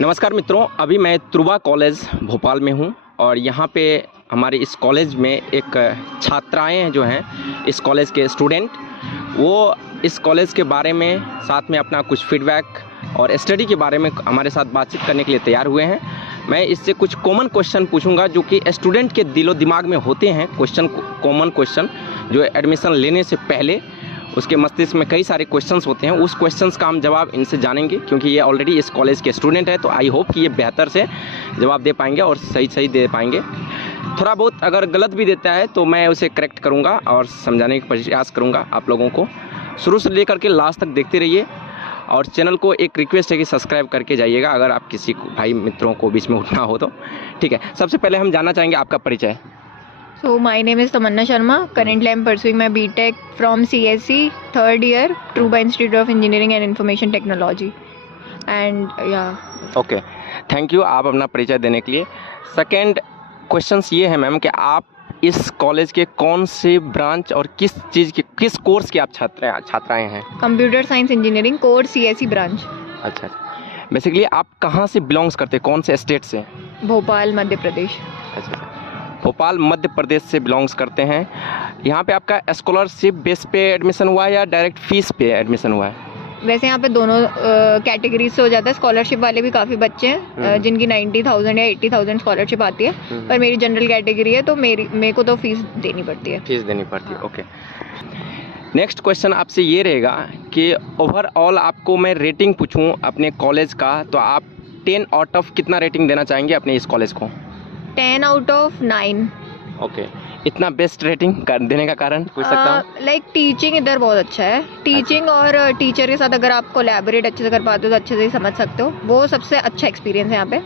नमस्कार मित्रों, अभी मैं त्रुवा कॉलेज भोपाल में हूँ और यहाँ पे हमारे इस कॉलेज में एक छात्राएं जो हैं, इस कॉलेज के स्टूडेंट, वो इस कॉलेज के बारे में साथ में अपना कुछ फीडबैक और स्टडी के बारे में हमारे साथ बातचीत करने के लिए तैयार हुए हैं। मैं इससे कुछ कॉमन क्वेश्चन पूछूंगा जो कि स्टूडेंट के दिलो दिमाग में होते हैं, कॉमन क्वेश्चन जो एडमिशन लेने से पहले उसके मस्तिष्क में कई सारे क्वेश्चंस होते हैं। उस क्वेश्चंस का हम जवाब इनसे जानेंगे क्योंकि ये ऑलरेडी इस कॉलेज के स्टूडेंट है, तो आई होप कि ये बेहतर से जवाब दे पाएंगे और सही दे पाएंगे। थोड़ा बहुत अगर गलत भी देता है तो मैं उसे करेक्ट करूँगा और समझाने का प्रयास करूँगा आप लोगों को। शुरू से लेकर के लास्ट तक देखते रहिए और चैनल को एक रिक्वेस्ट है कि सब्सक्राइब करके जाइएगा अगर आप किसी भाई मित्रों को बीच में उठना हो तो। ठीक है, सबसे पहले हम जानना चाहेंगे आपका परिचय। So my name is Tamanna Sharma. Currently I'm pursuing my BTech from CSE third year, Truba Institute of Engineering and Information Technology. And yeah. Okay, thank you आप अपना परिचय देने के लिए। सेकंड क्वेश्चंस ये है मैम कि आप इस कॉलेज के कौन से ब्रांच और किस कोर्स के आप छात्राएं हैं? Computer Science Engineering course CSE branch. अच्छा, बेसिकली आप कहाँ से बिलोंग्स करते हैं, कौन से स्टेट से? भोपाल मध्य प्रदेश। अच्छा, भोपाल मध्य प्रदेश से बिलोंग्स करते हैं। यहाँ पे आपका स्कॉलरशिप बेस पे एडमिशन हुआ है या डायरेक्ट फीस पे एडमिशन हुआ है? वैसे यहाँ पे दोनों कैटेगरीज से हो जाता है। स्कॉलरशिप वाले भी काफ़ी बच्चे हैं जिनकी 90,000 या 80,000 स्कॉलरशिप आती है, पर मेरी जनरल कैटेगरी है तो मेरे को तो फीस देनी पड़ती है। फीस देनी पड़ती है, ओके। नेक्स्ट क्वेश्चन आपसे ये रहेगा कि ओवरऑल आपको मैं रेटिंग पूछूं अपने कॉलेज का, तो आप 10 आउट ऑफ कितना रेटिंग देना चाहेंगे अपने इस कॉलेज को? 10 out of 9। ओके, इतना बेस्ट रेटिंग देने का कारण पूछ सकता हूँ? लाइक टीचिंग इधर बहुत अच्छा है। टीचिंग और टीचर के साथ अगर आप कोलैबोरेट अच्छे से कर पाते हो तो अच्छे से ही समझ सकते हो, वो सबसे अच्छा एक्सपीरियंस है यहाँ पे।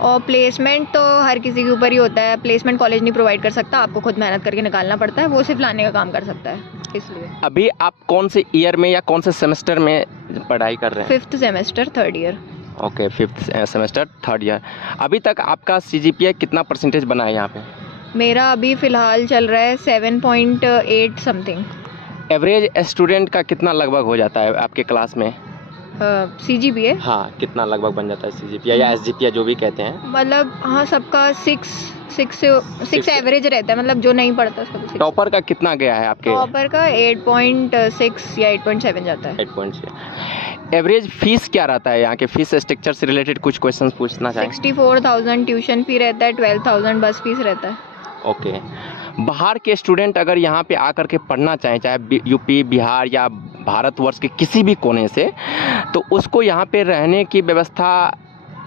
और प्लेसमेंट तो हर किसी के ऊपर ही होता है, प्लेसमेंट कॉलेज नहीं प्रोवाइड कर सकता, आपको खुद मेहनत करके निकालना पड़ता है, वो सिर्फ लाने का काम कर सकता है। इसलिए अभी आप कौन से ईयर में या कौन से सेमेस्टर में पढ़ाई कर रहे हैं? 5th semester 3rd year. Okay, 5th semester 3rd year. अभी तक आपका CGPA कितना परसेंटेज बना है यहाँ पे? मेरा अभी फ़िलहाल चल रहा है 7.8 समथिंग। एवरेज स्टूडेंट का कितना लगभग हो जाता है आपके क्लास में? CGPA? हाँ, कितना लगभग बन जाता है CGPA या SGPA जो भी कहते हैं? मतलब हाँ, सबका 6 एवरेज रहता है, मतलब जो नहीं पढ़ता उसका तो 6। टॉपर का कितना गया है आपके? टॉपर का 8.6 या 8.7 जाता है। 8.6। एवरेज फीस क्या रहता है यहाँ के? फीस स्ट्रक्चर से रिलेटेड कुछ क्वेश्चंस पूछना चाहेंगे? 64,000 ट्यूशन फी रहता है, 12,000 बस फीस रहता है। ओके, बाहर के स्टूडेंट अगर यहाँ पे आकर के पढ़ना चाहें, चाहे यूपी, बिहार या भारतवर्ष के किसी भी कोने से, तो उसको यहाँ पे रहने की व्यवस्था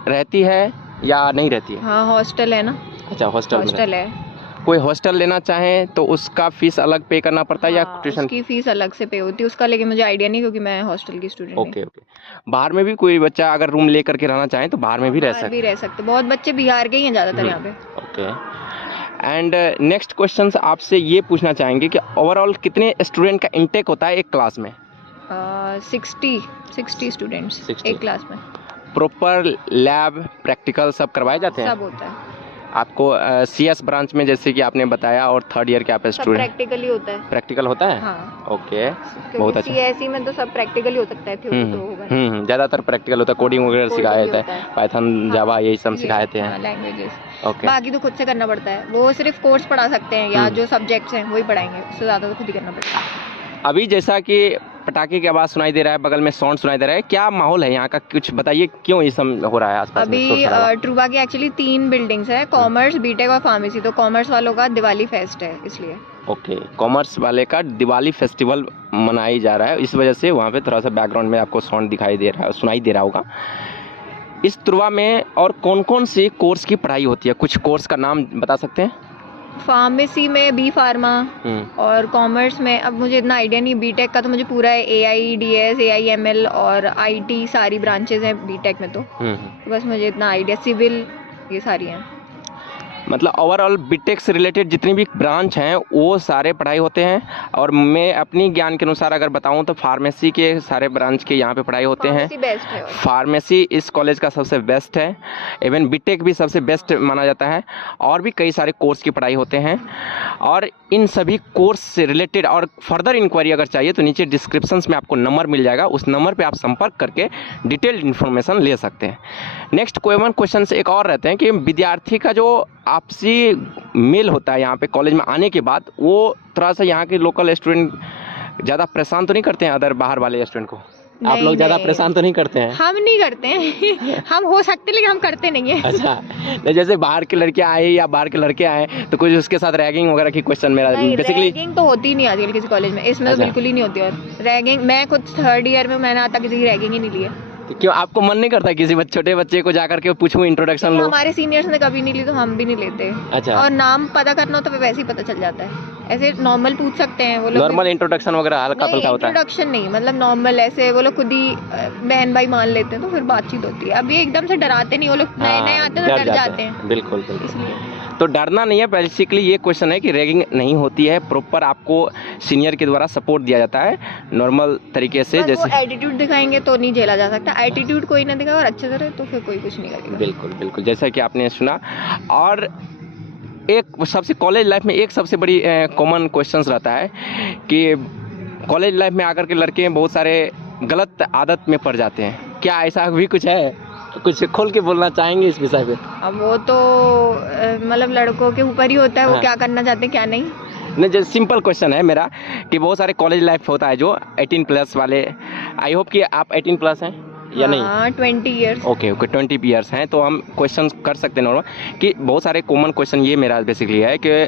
रहती है या नहीं रहती है? हाँ, हॉस्टल है ना। अच्छा, हॉस्टल है। कोई हॉस्टल लेना चाहे तो उसका फीस अलग पे करना पड़ता है या ट्यूशन की फीस अलग से पे होती है उसका, लेकिन मुझे आइडिया नहीं क्योंकि मैं हॉस्टल की स्टूडेंट हूँ। ओके। बाहर में भी कोई बच्चा अगर रूम ले करके रहना चाहे तो बाहर में भी रह सकते। बहुत बच्चे बिहार के ही हैं ज़्यादातर यहाँ पे। ओके, एंड नेक्स्ट क्वेश्चन आपसे ये पूछना चाहेंगे कि ओवरऑल कितने स्टूडेंट का इंटेक होता है एक क्लास में? 60 स्टूडेंट्स एक क्लास में। प्रॉपर लैब प्रैक्टिकल सब करवाए जाते हैं? सब होता है। आपको CS ब्रांच में जैसे कि आपने बताया और 3rd ईयर के आप स्टूडेंट? प्रैक्टिकल ही होता है। प्रैक्टिकल होता है? हाँ। ओके, बहुत अच्छा। CSE में तो सब प्रैक्टिकल ही हो सकता है, थ्योरी तो होगा। ज़्यादातर प्रैक्टिकल होता है, कोडिंग वगैरह सिखाया जाता है, पाइथन, जावा यही सब सिखाते हैं, लैंग्वेजेस। ओके। बाकी तो खुद से करना पड़ता है, वो सिर्फ कोर्स पढ़ा सकते हैं या जो सब्जेक्ट्स हैं वही पढ़ाएंगे, उससे ज़्यादा तो खुद ही करना पड़ता है। अभी जैसा कि पटाखे की आवाज़ सुनाई दे रहा है, बगल में साउंड सुनाई दे रहा है, क्या माहौल है यहाँ का? कुछ बताइए, क्यों ये सब हो रहा है आसपास में? अभी ट्रूबा की एक्चुअली 3 बिल्डिंग्स है, कॉमर्स, बीटेक और फार्मेसी। तो कॉमर्स वालों का दिवाली फेस्ट है इसलिए। ओके, कॉमर्स वाले का दिवाली फेस्टिवल मनाई जा रहा है, इस वजह से वहाँ पे थोड़ा सा बैकग्राउंड में आपको साउंड दिखाई दे रहा है, सुनाई दे रहा होगा। इस त्रुवा में और कौन कौन से कोर्स की पढ़ाई होती है? कुछ कोर्स का नाम बता सकते हैं? फार्मेसी में बी फार्मा और कॉमर्स में अब मुझे इतना आइडिया नहीं। बीटेक का तो मुझे पूरा है, AIDS, AIML और IT सारी ब्रांचेज हैं बीटेक में तो बस मुझे इतना आइडिया। सिविल ये सारी हैं। मतलब ओवरऑल बीटेक से रिलेटेड जितनी भी ब्रांच हैं वो सारे पढ़ाई होते हैं। और मैं अपनी ज्ञान के अनुसार अगर बताऊं तो फार्मेसी के सारे ब्रांच के यहाँ पे पढ़ाई होते हैं। बेस्ट है। फार्मेसी इस कॉलेज का सबसे बेस्ट है, इवन बीटेक भी सबसे बेस्ट माना जाता है। और भी कई सारे कोर्स की पढ़ाई होते हैं और इन सभी कोर्स से रिलेटेड और फर्दर इंक्वायरी अगर चाहिए तो नीचे डिस्क्रिप्शंस में आपको नंबर मिल जाएगा, उस नंबर पे आप संपर्क करके डिटेल्ड इन्फॉर्मेशन ले सकते हैं। नेक्स्ट कॉमन क्वेश्चन एक और रहते हैं कि विद्यार्थी का जो आपसी मेल होता है यहाँ पे कॉलेज में आने के बाद, वो थोड़ा सा यहाँ के लोकल स्टूडेंट ज़्यादा परेशान तो नहीं करते हैं अदर बाहर वाले स्टूडेंट को? आप लोग ज़्यादा परेशान तो नहीं करते हैं? हम नहीं करते हैं हम हो सकते लेकिन हम करते नहीं है। अच्छा, जैसे बाहर के लड़कियां आए या बाहर के लड़के आए तो कुछ उसके साथ रैगिंग वगैरह की क्वेश्चन मेरा बेसिकली। रैगिंग तो होती नहीं आजकल किसी कॉलेज में, इसमें तो बिल्कुल ही नहीं होती। और रैगिंग मैं खुद 3rd ईयर में मैंने आज तक किसी की रैगिंग ही नहीं ली है। तो क्यों आपको मन नहीं करता किसी छोटे बच्चे को जाकर के पूछूं इंट्रोडक्शन लो? हमारे सीनियर्स ने कभी नहीं ली तो हम भी नहीं लेते। अच्छा। और नाम पता करना हो तो वैसे ही पता चल जाता है, ऐसे नॉर्मल पूछ सकते हैं वो लोग। नॉर्मल इंट्रोडक्शन वगैरह हल्का फुल्का होता है? इंट्रोडक्शन नहीं, मतलब नॉर्मल ऐसे वो लोग खुद ही बहन भाई मान लेते हैं तो फिर बातचीत होती है। अभी एकदम से डराते नहीं वो लोग, नए नए आते हैं तो डर जाते हैं। बिल्कुल बिल्कुल, तो डरना नहीं है। बेसिकली ये क्वेश्चन है कि रैगिंग नहीं होती है, प्रॉपर आपको सीनियर के द्वारा सपोर्ट दिया जाता है नॉर्मल तरीके से। जैसे एटीट्यूड दिखाएंगे तो नहीं झेला जा सकता, एटीट्यूड कोई ना दिखाए और अच्छे से रहे तो फिर कोई कुछ नहीं करेगा। बिल्कुल बिल्कुल, जैसा कि आपने सुना। और एक सबसे कॉलेज लाइफ में एक सबसे बड़ी कॉमन क्वेश्चंस रहता है कि कॉलेज लाइफ में आकर के लड़के बहुत सारे गलत आदत में पड़ जाते हैं। क्या ऐसा भी कुछ है? कुछ खोल के बोलना चाहेंगे इस विषय पे? अब वो तो मतलब लड़कों के ऊपर ही होता है वो क्या करना चाहते हैं क्या नहीं। जो सिंपल क्वेश्चन है मेरा कि बहुत सारे कॉलेज लाइफ होता है जो 18+ वाले, आई होप कि आप 18+ हैं या नहीं? हाँ, 20 ईयर्स। ओके 20 ईयर्स हैं तो हम क्वेश्चन कर सकते हैं नॉर्मल कि बहुत सारे कॉमन क्वेश्चन ये मेरा बेसिकली है कि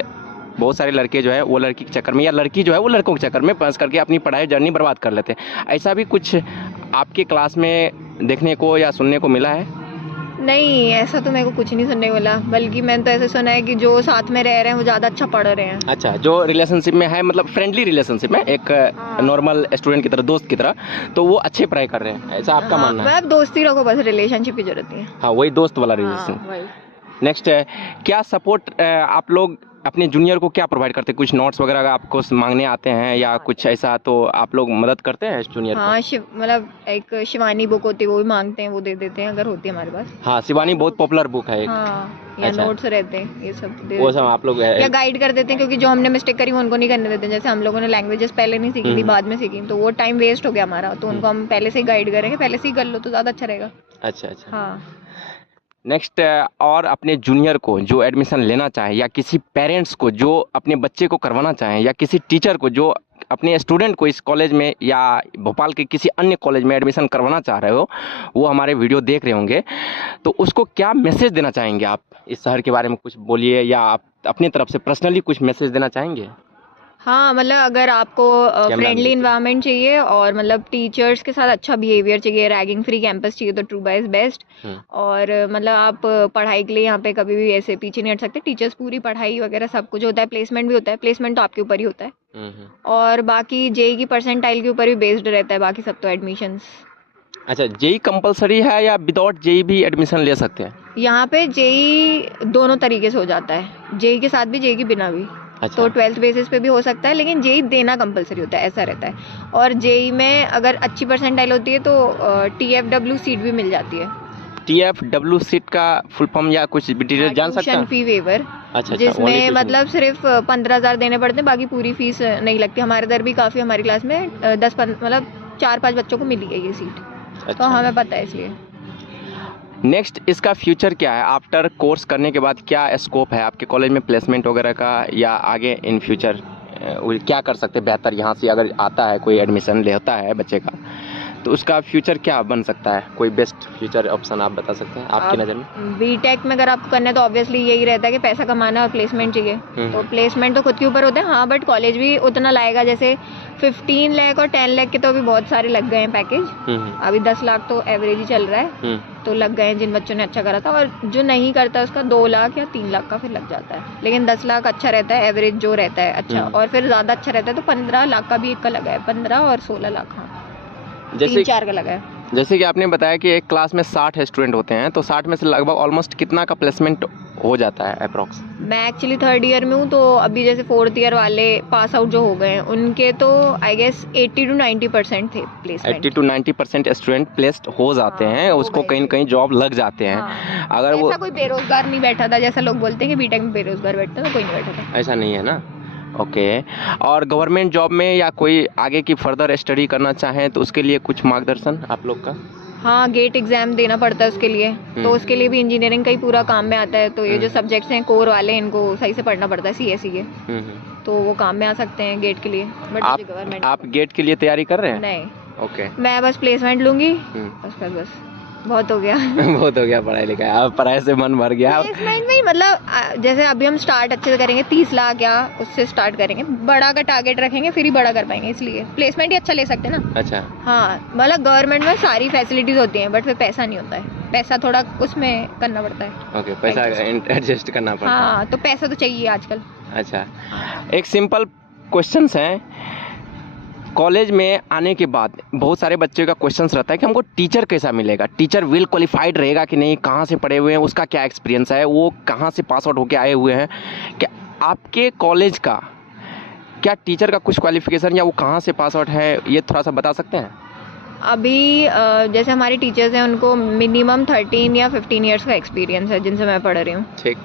बहुत सारे लड़के जो है वो लड़की के चक्कर में या लड़की जो है वो लड़कों के चक्कर में फंस करके अपनी पढ़ाई जर्नी बर्बाद कर लेते हैं। ऐसा भी कुछ आपके क्लास में देखने को या सुनने को मिला है? नहीं, ऐसा तो मेरे को कुछ नहीं सुनने को मिला, बल्कि मैंने तो ऐसे सुना है कि जो साथ में रह रहे हैं वो ज़्यादा अच्छा पढ़ रहे हैं। अच्छा, जो रिलेशनशिप में है, मतलब फ्रेंडली रिलेशनशिप में एक नॉर्मल स्टूडेंट की तरह, दोस्त की तरह, तो वो अच्छे पढ़ाई कर रहे हैं, ऐसा आपका मानना है? मतलब दोस्ती रखो बस, रिलेशनशिप की जरूरत नहीं है। हाँ, वही दोस्त वाला रिलेशन। नेक्स्ट है, क्या सपोर्ट आप लोग अपने जूनियर को क्या प्रोवाइड करते हैं? कुछ नोट्स वगैरह अगर आपको मांगने आते हैं या कुछ ऐसा तो आप लोग मदद करते हैं जूनियर? हाँ, मतलब एक शिवानी बुक होती है वो भी मांगते हैं, वो दे देते हैं अगर होती है हमारे पास। हाँ, शिवानी बहुत पॉपुलर बुक है। हाँ, या नोट्स रहते हैं ये सब वो सब आप लोग या गाइड कर देते हैं, क्योंकि जो हमने मिस्टेक करी उनको नहीं करने देते। जैसे हम लोगों ने लैंग्वेजेस पहले नहीं सीखी थी, बाद में सीखी, तो वो टाइम वेस्ट हो गया हमारा, तो उनको हम पहले से ही गाइड करेंगे, पहले से ही कर लो तो ज़्यादा अच्छा रहेगा। अच्छा अच्छा। हाँ। नेक्स्ट, और अपने जूनियर को जो एडमिशन लेना चाहे या किसी पेरेंट्स को जो अपने बच्चे को करवाना चाहें या किसी टीचर को जो अपने स्टूडेंट को इस कॉलेज में या भोपाल के किसी अन्य कॉलेज में एडमिशन करवाना चाह रहे हो, वो हमारे वीडियो देख रहे होंगे, तो उसको क्या मैसेज देना चाहेंगे आप? इस शहर के बारे में कुछ बोलिए या आप अपनी तरफ से पर्सनली कुछ मैसेज देना चाहेंगे? हाँ, मतलब अगर आपको फ्रेंडली इन्वायरमेंट चाहिए और मतलब टीचर्स के साथ अच्छा बिहेवियर चाहिए, रैगिंग फ्री कैंपस चाहिए, तो ट्रूबा इज़ बेस्ट। और मतलब आप पढ़ाई के लिए यहाँ पे कभी भी ऐसे पीछे नहीं हट सकते। टीचर्स पूरी पढ़ाई वगैरह सब कुछ होता है, प्लेसमेंट भी होता है, प्लेसमेंट तो आपके ऊपर ही होता है। और बाकी जेई की परसेंटाइल के ऊपर भी बेस्ड रहता है, बाकी सब तो एडमिशन्स। अच्छा, जेई कंपलसरी है या विदाउट जेई भी एडमिशन ले सकते हैं? यहाँ पे जेई दोनों तरीके से हो जाता है, जेई के साथ भी जेई के बिना भी। अच्छा। तो 12th बेसिस पे भी हो सकता है, लेकिन जेई देना कंपलसरी होता है, ऐसा रहता है। और जेई में अगर अच्छी परसेंटाइल होती है तो TFW सीट भी मिल जाती है। TFW सीट का फुल फॉर्म या कुछ डिटेल जान सकते हैं? Tuition fee waiver. अच्छा, जिसमें मतलब सिर्फ 15,000 देने पड़ते हैं, बाकी पूरी फीस नहीं लगती। हमारे इधर भी काफ़ी, हमारी क्लास में 10-15 मतलब 4-5 बच्चों को मिली है ये सीट। अच्छा। तो हमें पता है इसलिए। नेक्स्ट, इसका फ्यूचर क्या है? आफ्टर कोर्स करने के बाद क्या स्कोप है आपके कॉलेज में प्लेसमेंट वगैरह का, या आगे इन फ्यूचर क्या कर सकते हैं बेहतर? यहाँ से अगर आता है कोई एडमिशन लेता है बच्चे का, तो उसका फ्यूचर क्या बन सकता है? कोई बेस्ट फ्यूचर ऑप्शन आप बता सकते हैं आपकी नज़र में? बीटेक में अगर आपको करना है तो ऑब्वियसली यही रहता है कि पैसा कमाना और प्लेसमेंट चाहिए। तो प्लेसमेंट तो खुद के ऊपर होता है, हाँ, बट कॉलेज भी उतना लाएगा। जैसे 15 लाख और 10 लाख के तो अभी बहुत सारे लग गए हैं पैकेज। अभी 10 लाख तो एवरेज ही चल रहा है, तो लग गए हैं जिन बच्चों ने अच्छा करा था। और जो नहीं करता उसका 2 लाख या 3 लाख का फिर लग जाता है, लेकिन 10 लाख अच्छा रहता है एवरेज जो रहता है अच्छा। और फिर ज़्यादा अच्छा रहता है तो 15 लाख का भी एक का लगा है, 15 और 16 लाख, हाँ, जैसे 3-4 का लगा है। जैसे कि आपने बताया कि एक क्लास में 60 स्टूडेंट होते हैं, तो 60 में से लगभग ऑलमोस्ट कितना का प्लेसमेंट हो जाता है अप्रॉक्स? मैं एक्चुअली थर्ड ईयर में हूँ, तो अभी जैसे फोर्थ ईयर वाले पास आउट जो हो गए हैं उनके तो आई गेस 80 to 90% थे प्लेसमेंट। 80 to 90% स्टूडेंट प्लेस्ड हो जाते हाँ, हैं, हो उसको गए कहीं न थे। कहीं जॉब लग जाते हैं। हाँ, अगर वो ऐसा कोई बेरोजगार नहीं बैठा था जैसा लोग बोलते हैं कि बीटेक में बेरोजगार बैठते हैं, तो कोई नहीं बैठा था। ऐसा नहीं है ना? ओके। और गवर्नमेंट जॉब में या कोई आगे की फर्दर स्टडी करना चाहें तो उसके लिए कुछ मार्गदर्शन आप लोग का? हाँ, गेट एग्जाम देना पड़ता है उसके लिए, तो उसके लिए भी इंजीनियरिंग का ही पूरा काम में आता है। तो ये जो सब्जेक्ट्स हैं कोर वाले, इनको सही से पढ़ना पड़ता है, सीएसई के, तो वो काम में आ सकते हैं गेट के लिए। बट आप गवर्नमेंट आप गेट के लिए तैयारी कर रहे हैं? नहीं, ओके। मैं बस प्लेसमेंट लूंगी, बस बहुत हो गया। बहुत हो गया पढ़ाई लिखाई, अब पढ़ाई से मन भर गया। प्लेसमेंट में ही मतलब जैसे अभी हम स्टार्ट अच्छे से करेंगे, 30 लाख या उससे स्टार्ट करेंगे, बड़ा का टारगेट रखेंगे फिर ही बड़ा कर पाएंगे, इसलिए प्लेसमेंट ही अच्छा ले सकते हैं ना। अच्छा। हाँ, मतलब गवर्नमेंट में सारी फैसिलिटीज होती हैं, बट फिर पैसा नहीं होता है, पैसा थोड़ा उसमें करना पड़ता है। ओके, पैसा एडजस्ट करना पड़ता है। हाँ, तो पैसा तो चाहिए आजकल। अच्छा, एक सिंपल क्वेश्चंस है। कॉलेज में आने के बाद बहुत सारे बच्चों का क्वेश्चंस रहता है कि हमको टीचर कैसा मिलेगा, टीचर वेल क्वालिफाइड रहेगा कि नहीं, कहाँ से पढ़े हुए हैं, उसका क्या एक्सपीरियंस है, वो कहाँ से पास आउट होके आए हुए हैं। क्या आपके कॉलेज का क्या टीचर का कुछ क्वालिफिकेशन या वो कहाँ से पास आउट है, ये थोड़ा सा बता सकते हैं? अभी जैसे हमारे टीचर्स हैं उनको मिनिमम 13 या 15 ईयर्स का एक्सपीरियंस है जिनसे मैं पढ़ रही हूँ। ठीक।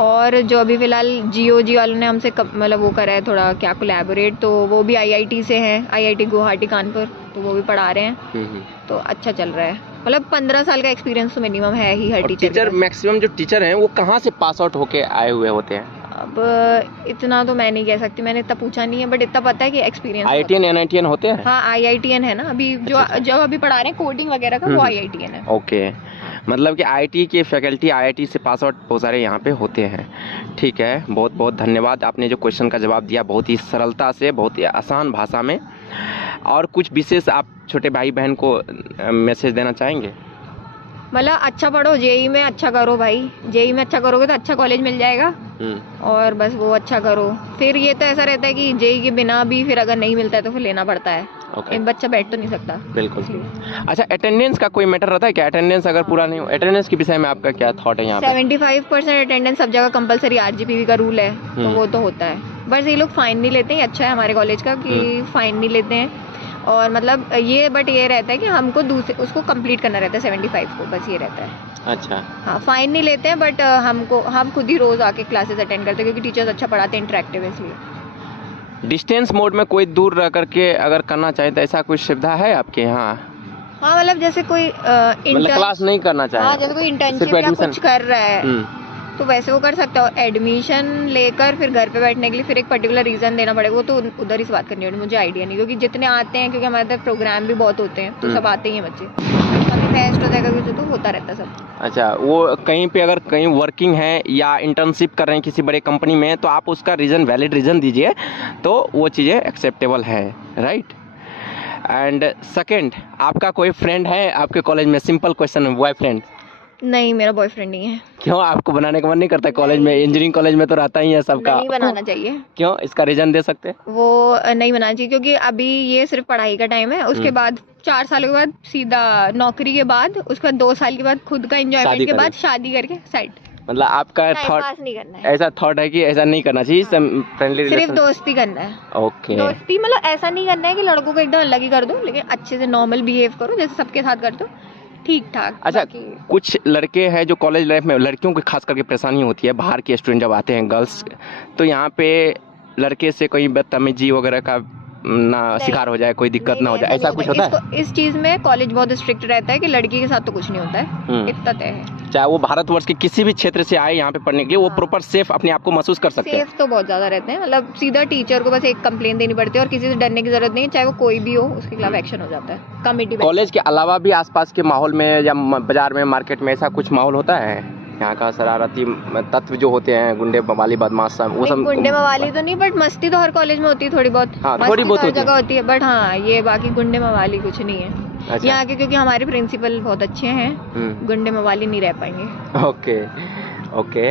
और जो अभी फ़िलहाल जीओजी वालों ने हमसे मतलब वो करा है थोड़ा क्या कोलैबोरेट, तो वो भी आईआईटी से हैं, आईआईटी गुवाहाटी कानपुर, तो वो भी पढ़ा रहे हैं। तो अच्छा चल रहा है, मतलब 15 साल का एक्सपीरियंस तो मिनिमम है ही हर टीचर। मैक्सिमम जो टीचर हैं वो कहाँ से पास आउट होके आए हुए होते हैं? अब इतना तो मैं नहीं कह सकती, मैंने इतना पूछा नहीं है, बट इतना पता है कि एक्सपीरियंस IITN NITN होते हैं? हाँ, IITN है ना अभी जो अभी पढ़ा रहे हैं कोडिंग वगैरह का, वो IITN है। ओके, मतलब कि IIT के फैकल्टी IIT से पास आउट बहुत सारे यहाँ पे होते हैं। ठीक है, बहुत बहुत धन्यवाद, आपने जो क्वेश्चन का जवाब दिया बहुत ही सरलता से, बहुत ही आसान भाषा में। और कुछ विशेष आप छोटे भाई बहन को मैसेज देना चाहेंगे? मतलब अच्छा पढ़ो, जेई में अच्छा करो भाई, जेई में अच्छा करोगे तो अच्छा कॉलेज मिल जाएगा, और बस वो अच्छा करो। फिर ये तो ऐसा रहता है कि जेई के बिना भी फिर अगर नहीं मिलता है तो फिर लेना पड़ता है। एक बच्चा बैठ तो नहीं सकता। बिल्कुल। अच्छा, अटेंडेंस का कोई मैटर रहता है क्या? अटेंडेंस अगर पूरा नहीं हो, अटेंडेंस के विषय में आपका क्या थॉट है यहाँ पे? 75% अटेंडेंस सब जगह कंपलसरी, RGPV का रूल है, तो वो तो होता है। बस ये लोग फाइन नहीं लेते हैं, अच्छा है हमारे कॉलेज का कि फाइन नहीं लेते हैं। और मतलब ये बट ये रहता है कि हमको उसको कंप्लीट करना रहता है 75 को, बस ये रहता है। अच्छा। हाँ, फाइन नहीं लेते हैं, बट हम खुद ही रोज़ आके क्लासेस अटेंड करते हैं क्योंकि टीचर्स अच्छा पढ़ाते हैं, इंटरेक्टिव है इसलिए। डिस्टेंस मोड में कोई दूर रह करके अगर करना चाहे तो ऐसा कुछ सुविधा है आपके यहाँ? हाँ, मतलब जैसे कोई मतलब क्लास नहीं करना चाहे, हाँ, जैसे कोई इंटर्नशिप या कुछ कर रहा है तो वैसे वो कर सकता है। एडमिशन लेकर फिर घर पे बैठने के लिए फिर एक पर्टिकुलर रीज़न देना पड़ेगा, वो तो उधर ही से बात करनी होगी, मुझे आइडिया नहीं, क्योंकि जितने आते हैं, क्योंकि हमारे तरफ प्रोग्राम भी बहुत होते हैं, तो सब आते ही हैं बच्चे, कभी फेस्ट हो जाएगा कुछ तो होता रहता है सब। अच्छा, वो कहीं पे अगर कहीं वर्किंग है या इंटर्नशिप कर रहे हैं किसी बड़े कंपनी में, तो आप उसका रीज़न, वैलिड रीज़न दीजिए तो वो चीज़ें एक्सेप्टेबल है, राइट? एंड सेकेंड, आपका कोई फ्रेंड है आपके कॉलेज में? सिंपल क्वेश्चन है, बॉयफ्रेंड? नहीं, मेरा बॉयफ्रेंड नहीं है। क्यों, आपको बनाने का मन नहीं करता? कॉलेज में, इंजीनियरिंग कॉलेज में तो रहता ही है सबका। नहीं बनाना चाहिए। क्यों, इसका रीजन दे सकते हैं? वो नहीं बनाना चाहिए क्योंकि अभी ये सिर्फ पढ़ाई का टाइम है, उसके बाद 4 सालों के बाद सीधा नौकरी के बाद, उसके बाद 2 साल के बाद खुद का एंजॉयमेंट के बाद शादी करके साइड। मतलब आपका थॉट नहीं करना है, ऐसा थॉट है कि ऐसा नहीं करना चाहिए, फ्रेंडली सिर्फ दोस्ती करना है। ओके, दोस्ती मतलब ऐसा नहीं करना है कि लड़कों को एकदम अलग ही कर दो, लेकिन अच्छे से नॉर्मल बिहेव करो जैसे सबके साथ कर दो, ठीक ठाक। अच्छा, कुछ लड़के हैं जो कॉलेज लाइफ में, लड़कियों की खास करके परेशानी होती है, बाहर के स्टूडेंट जब आते हैं गर्ल्स, तो यहाँ पे लड़के से कोई बदतमीजी वगैरह का ना शिकार हो जाए, कोई दिक्कत ना हो जाए, ऐसा कुछ होता है? इस चीज में कॉलेज बहुत स्ट्रिक्ट रहता है कि लड़की के साथ तो कुछ नहीं होता है, इतना तय है। चाहे वो भारतवर्ष के किसी भी क्षेत्र से आए यहाँ पे पढ़ने के लिए, वो प्रॉपर सेफ अपने आप को महसूस कर सकते हैं। सेफ तो बहुत ज्यादा रहते हैं, मतलब सीधा टीचर को बस एक कंप्लेन देनी पड़ती है और किसी से डरने की जरूरत नहीं, चाहे वो कोई भी हो उसके खिलाफ एक्शन हो जाता है कमेटी। कॉलेज के अलावा भी आसपास के माहौल में या बाजार में, मार्केट में ऐसा कुछ माहौल होता है? यहाँ का शरारती तत्व जो होते हैं, गुंडे मवाली बदमाश सब, वो सब? गुंडे मवाली तो नहीं, बट मस्ती तो हर कॉलेज में होती है थोड़ी बहुत। हाँ, थोड़ी बहुत हर जगह होती है, बट हाँ, ये बाकी गुंडे मवाली कुछ नहीं है। अच्छा। यहाँ के क्योंकि हमारे प्रिंसिपल बहुत अच्छे हैं, गुंडे मवाली नहीं रह पाएंगे। Okay okay.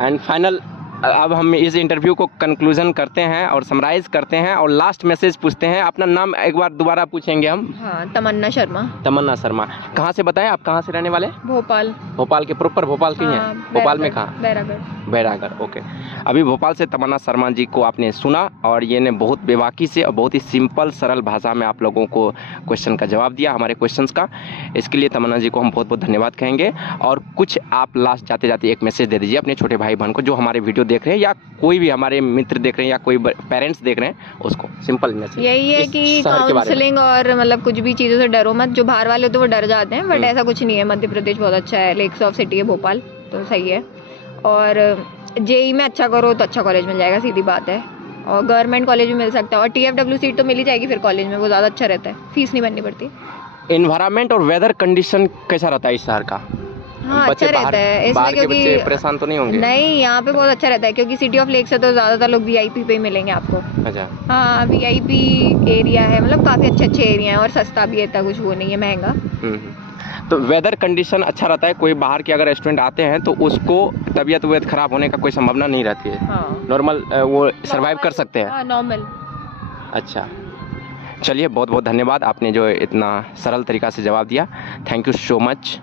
एंड फाइनल अब हम इस इंटरव्यू को कंक्लूजन करते हैं और समराइज करते हैं और लास्ट मैसेज पूछते हैं। अपना नाम एक बार दोबारा पूछेंगे हम। हाँ, तमन्ना शर्मा। तमन्ना शर्मा। कहाँ से बताएं, आप कहाँ से रहने वाले? भोपाल। भोपाल के प्रॉपर भोपाल के ही हाँ, हैं? भोपाल में कहाँ? बैरागढ़। बैरागढ़, ओके। अभी भोपाल से तमन्ना शर्मा जी को आपने सुना और ये ने बहुत बेबाकी से और बहुत ही सिंपल सरल भाषा में आप लोगों को क्वेश्चन का जवाब दिया, हमारे क्वेश्चंस का। इसके लिए तमन्ना जी को हम बहुत बहुत धन्यवाद कहेंगे। और कुछ आप लास्ट जाते जाते एक मैसेज दे दीजिए अपने छोटे भाई बहन को जो हमारे वीडियो देख रहे हैं, या कोई भी हमारे मित्र देख रहे हैं, या कोई पेरेंट्स देख रहे हैं, उसको सिंपल मैसेज यही है कि काउंसलिंग और मतलब कुछ भी चीज़ों से डरो मत। जो बाहर वाले होते हैं वो डर जाते हैं, बट ऐसा कुछ नहीं है। मध्य प्रदेश बहुत अच्छा है, लेक्स ऑफ सिटी है भोपाल, तो सही है। और जेई में अच्छा करो तो अच्छा कॉलेज मिल जाएगा, सीधी बात है। और गवर्नमेंट कॉलेज भी मिल सकता है, और TFW सीट तो मिल ही जाएगी फिर कॉलेज में, वो ज़्यादा अच्छा रहता है, फीस नहीं भरनी पड़ती। एनवायरनमेंट और वेदर कंडीशन कैसा रहता है इस शहर का? हाँ, अच्छा रहता है इसमें, बाहर के क्योंकि बच्चे परेशान तो नहीं होंगे? नहीं, यहाँ पे बहुत अच्छा रहता है, क्योंकि सिटी ऑफ लेक से तो ज़्यादातर लोग VIP पे ही मिलेंगे आपको। अच्छा। हाँ, VIP एरिया है, मतलब काफ़ी अच्छे एरिया है, और सस्ता भी है, इतना कुछ वो नहीं है महंगा। तो वेदर कंडीशन अच्छा रहता है? कोई बाहर के अगर स्टूडेंट आते हैं तो उसको तबीयत खराब होने का कोई संभावना नहीं रहती है? हाँ, नॉर्मल वो सर्वाइव कर सकते हैं? हाँ, नॉर्मल। अच्छा, चलिए बहुत बहुत धन्यवाद, आपने जो इतना सरल तरीका से जवाब दिया। Thank you so much.